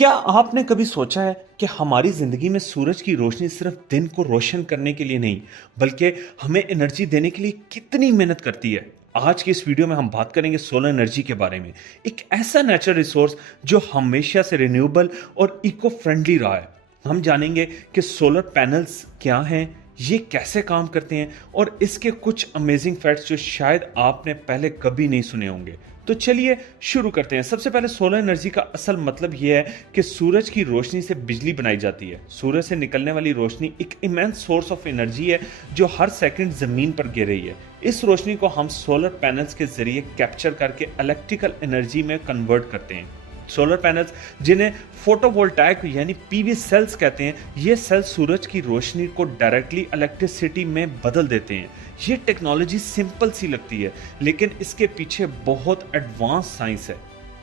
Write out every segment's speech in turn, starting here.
क्या आपने कभी सोचा है कि हमारी ज़िंदगी में सूरज की रोशनी सिर्फ दिन को रोशन करने के लिए नहीं, बल्कि हमें एनर्जी देने के लिए कितनी मेहनत करती है? आज की इस वीडियो में हम बात करेंगे सोलर एनर्जी के बारे में। एक ऐसा नेचुरल रिसोर्स जो हमेशा से रिन्यूएबल और इको फ्रेंडली रहा है। हम जानेंगे कि सोलर पैनल्स क्या हैं, ये कैसे काम करते हैं और इसके कुछ अमेजिंग फैक्ट्स जो शायद आपने पहले कभी नहीं सुने होंगे। तो चलिए शुरू करते हैं। सबसे पहले सोलर एनर्जी का असल मतलब यह है कि सूरज की रोशनी से बिजली बनाई जाती है। सूरज से निकलने वाली रोशनी एक इमेंस सोर्स ऑफ एनर्जी है जो हर सेकंड जमीन पर गिर रही है। इस रोशनी को हम सोलर पैनल्स के जरिए कैप्चर करके इलेक्ट्रिकल एनर्जी में कन्वर्ट करते हैं। सोलर पैनल्स, जिन्हें फोटोवोल्टाइक यानी पीवी सेल्स कहते हैं, ये सेल्स सूरज की रोशनी को डायरेक्टली इलेक्ट्रिसिटी में बदल देते हैं। ये टेक्नोलॉजी सिंपल सी लगती है, लेकिन इसके पीछे बहुत एडवांस साइंस है।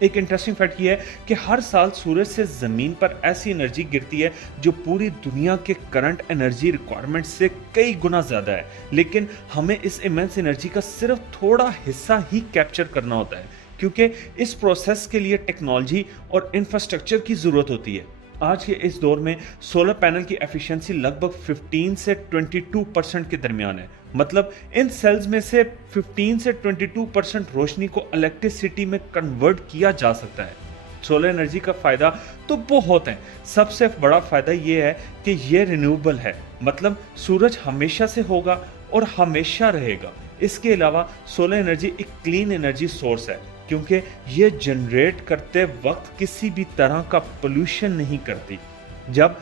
एक इंटरेस्टिंग फैक्ट ये है कि हर साल सूरज से जमीन पर ऐसी एनर्जी गिरती है जो पूरी दुनिया के करंट एनर्जी रिक्वायरमेंट से कई गुना ज्यादा है, लेकिन हमें इस इमेंस एनर्जी का सिर्फ थोड़ा हिस्सा ही कैप्चर करना होता है, क्योंकि इस प्रोसेस के लिए टेक्नोलॉजी और इंफ्रास्ट्रक्चर की जरूरत होती है। आज के इस दौर में सोलर पैनल की एफिशिएंसी लगभग 15 से 22% के दरमियान है। मतलब इन सेल्स में से 15 से 22% रोशनी को इलेक्ट्रिसिटी में कन्वर्ट किया जा सकता है। सोलर एनर्जी का फायदा तो बहुत है। सबसे बड़ा फायदा यह है कि यह रिन्यूएबल है, मतलब सूरज हमेशा से होगा और हमेशा रहेगा। इसके अलावा सोलर एनर्जी एक क्लीन एनर्जी सोर्स है, क्योंकि ये जनरेट करते वक्त किसी भी तरह का पोल्यूशन नहीं करती। जब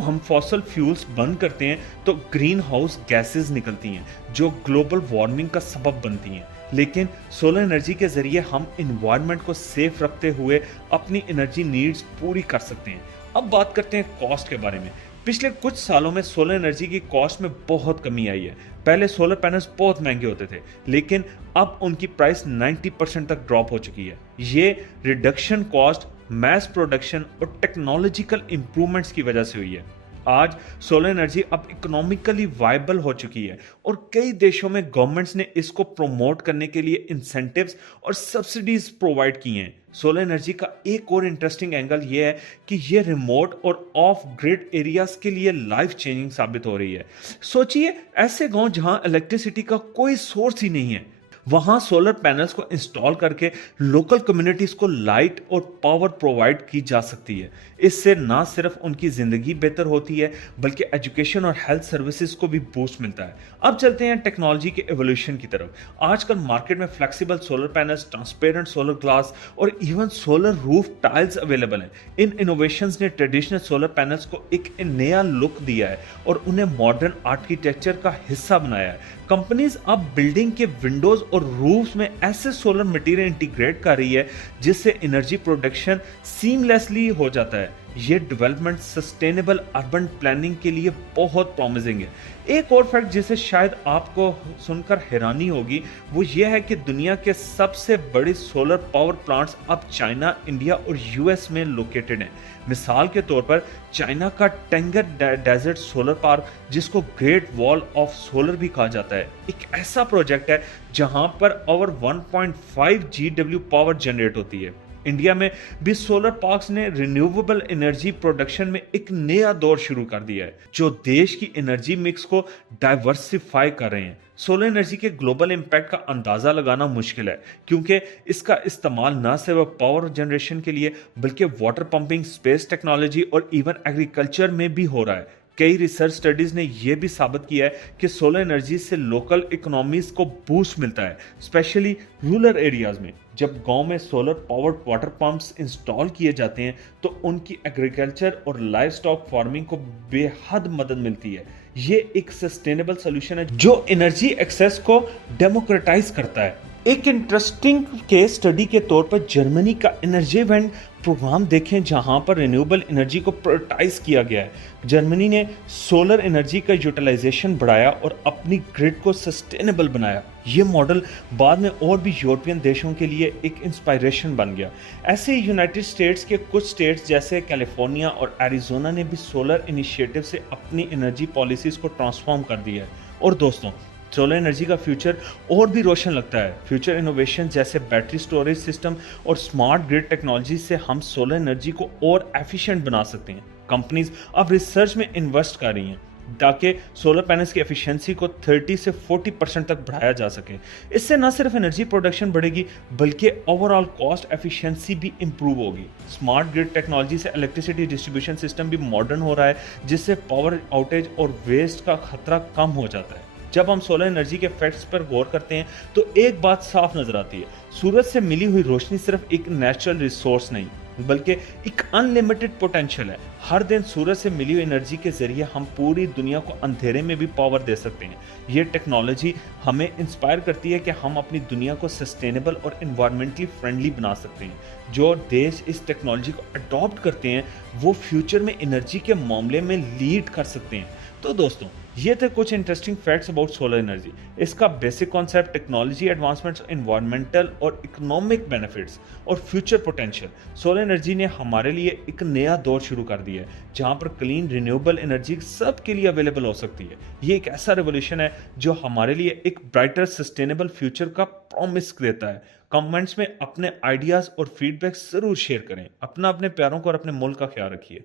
हम फॉसल फ्यूल्स बंद करते हैं तो ग्रीन हाउस गैसेस निकलती हैं जो ग्लोबल वार्मिंग का सबब बनती हैं, लेकिन सोलर एनर्जी के जरिए हम इन्वायरमेंट को सेफ रखते हुए अपनी एनर्जी नीड्स पूरी कर सकते हैं। अब बात करते हैं कॉस्ट के बारे में। पिछले कुछ सालों में सोलर एनर्जी की कॉस्ट में बहुत कमी आई है। पहले सोलर पैनल्स बहुत महंगे होते थे, लेकिन अब उनकी प्राइस 90% तक ड्रॉप हो चुकी है। ये रिडक्शन कॉस्ट, मैस प्रोडक्शन और टेक्नोलॉजिकल इंप्रूवमेंट्स की वजह से हुई है। आज सोलर एनर्जी अब इकोनॉमिकली वायबल हो चुकी है और कई देशों में गवर्नमेंट्स ने इसको प्रमोट करने के लिए इंसेंटिव्स और सब्सिडीज प्रोवाइड की हैं। सोलर एनर्जी का एक और इंटरेस्टिंग एंगल ये है कि ये रिमोट और ऑफ ग्रिड एरियाज के लिए लाइफ चेंजिंग साबित हो रही है। सोचिए, ऐसे गांव जहां इलेक्ट्रिसिटी का कोई सोर्स ही नहीं है, वहां सोलर पैनल्स को इंस्टॉल करके लोकल कम्युनिटीज को लाइट और पावर प्रोवाइड की जा सकती है। इससे ना सिर्फ उनकी जिंदगी बेहतर होती है, बल्कि एजुकेशन और हेल्थ सर्विसेज को भी बूस्ट मिलता है। अब चलते हैं टेक्नोलॉजी के एवोल्यूशन की तरफ। आजकल मार्केट में flexible solar panels, transparent solar glass और even solar roof tiles available हैं। इन इनोवेशंस ने ट्रेडिशनल सोलर पैनल्स को एक नया लुक दिया है और उन्हें मॉडर्न आर्किटेक्चर का हिस्सा बनाया है। कंपनीज अब बिल्डिंग के विंडोज और रूफ्स में ऐसे सोलर मटेरियल इंटीग्रेट कर रही है जिससे एनर्जी प्रोडक्शन सीमलेसली हो जाता है। ये डेवलपमेंट सस्टेनेबल अर्बन प्लानिंग के लिए बहुत प्रॉमिसिंग है। एक और फैक्ट जिसे शायद आपको सुनकर हैरानी होगी, वो ये है कि दुनिया के सबसे बड़े सोलर पावर प्लांट्स अब चाइना, इंडिया और यूएस में लोकेटेड हैं। मिसाल के तौर पर चाइना का टेंगर डेजर्ट सोलर पार्क, जिसको ग्रेट वॉल ऑफ सोलर भी कहा जाता है, एक ऐसा प्रोजेक्ट है जहां पर ओवर 1.5 GW पावर जनरेट होती है। इंडिया में भी सोलर पार्क्स ने रिन्यूएबल एनर्जी प्रोडक्शन में एक नया दौर शुरू कर दिया है, जो देश की एनर्जी मिक्स को डाइवर्सिफाई कर रहे हैं। सोलर एनर्जी के ग्लोबल इंपैक्ट का अंदाजा लगाना मुश्किल है, क्योंकि इसका इस्तेमाल न सिर्फ पावर जनरेशन के लिए, बल्कि वाटर पंपिंग, स्पेस टेक्नोलॉजी और इवन एग्रीकल्चर में भी हो रहा है। कई रिसर्च स्टडीज ने यह भी साबित किया है कि सोलर एनर्जी से लोकल इकोनॉमीज को बूस्ट मिलता है, स्पेशली रूरल एरियाज में। जब गांव में solar powered water pumps install किए जाते हैं तो उनकी एग्रीकल्चर और लाइव स्टॉक फार्मिंग को बेहद मदद मिलती है। ये एक सस्टेनेबल सोल्यूशन है जो एनर्जी एक्सेस को डेमोक्रेटाइज करता है। एक इंटरेस्टिंग केस स्टडी के तौर पर जर्मनी का एनर्जी वेंट प्रोग्राम देखें, जहां पर रिन्यूएबल एनर्जी को प्रायोरिटाइज किया गया है। जर्मनी ने सोलर एनर्जी का यूटिलाइजेशन बढ़ाया और अपनी ग्रिड को सस्टेनेबल बनाया। ये मॉडल बाद में और भी यूरोपियन देशों के लिए एक इंस्पायरेशन बन गया। ऐसे यूनाइटेड स्टेट्स के कुछ स्टेट्स जैसे कैलिफोर्निया और एरिजोना ने भी सोलर इनिशिएटिव से अपनी एनर्जी पॉलिसीज को ट्रांसफॉर्म कर दिया है। और दोस्तों, सोलर एनर्जी का फ्यूचर और भी रोशन लगता है। फ्यूचर इनोवेशन जैसे बैटरी स्टोरेज सिस्टम और स्मार्ट ग्रिड टेक्नोलॉजी से हम सोलर एनर्जी को और एफिशिएंट बना सकते हैं। कंपनीज अब रिसर्च में इन्वेस्ट कर रही हैं ताकि सोलर पैनल्स की एफिशिएंसी को 30 से 40% तक बढ़ाया जा सके। इससे न सिर्फ एनर्जी प्रोडक्शन बढ़ेगी बल्कि ओवरऑल कॉस्ट एफिशिएंसी भी इंप्रूव होगी। स्मार्ट ग्रिड टेक्नोलॉजी से इलेक्ट्रिसिटी डिस्ट्रीब्यूशन सिस्टम भी मॉडर्न हो रहा है, जिससे पावर आउटेज और वेस्ट का खतरा कम हो जाता है। जब हम सोलर एनर्जी के फैक्ट्स पर गौर करते हैं तो एक बात साफ नजर आती है, सूरज से मिली हुई रोशनी सिर्फ एक नेचुरल रिसोर्स नहीं बल्कि एक अनलिमिटेड पोटेंशियल है। हर दिन सूरज से मिली हुई एनर्जी के जरिए हम पूरी दुनिया को अंधेरे में भी पावर दे सकते हैं। ये टेक्नोलॉजी हमें इंस्पायर करती है कि हम अपनी दुनिया को सस्टेनेबल और इन्वायरमेंटली फ्रेंडली बना सकते हैं। जो देश इस टेक्नोलॉजी को अडॉप्ट करते हैं वो फ्यूचर में एनर्जी के मामले में लीड कर सकते हैं। तो दोस्तों, ये थे कुछ interesting facts about solar energy. इसका basic concept, technology advancements, environmental और इकोनॉमिक बेनिफिट्स और फ्यूचर पोटेंशियल। सोलर एनर्जी ने हमारे लिए एक नया दौर शुरू कर दिया है जहां पर क्लीन रिन्यूएबल एनर्जी सबके लिए अवेलेबल हो सकती है। ये एक ऐसा रेवोल्यूशन है जो हमारे लिए एक ब्राइटर सस्टेनेबल फ्यूचर का प्रॉमिस देता है। कमेंट्स में अपने आइडियाज और फीडबैक जरूर शेयर करें। अपने प्यारों को और अपने मुल्क का ख्याल रखिए।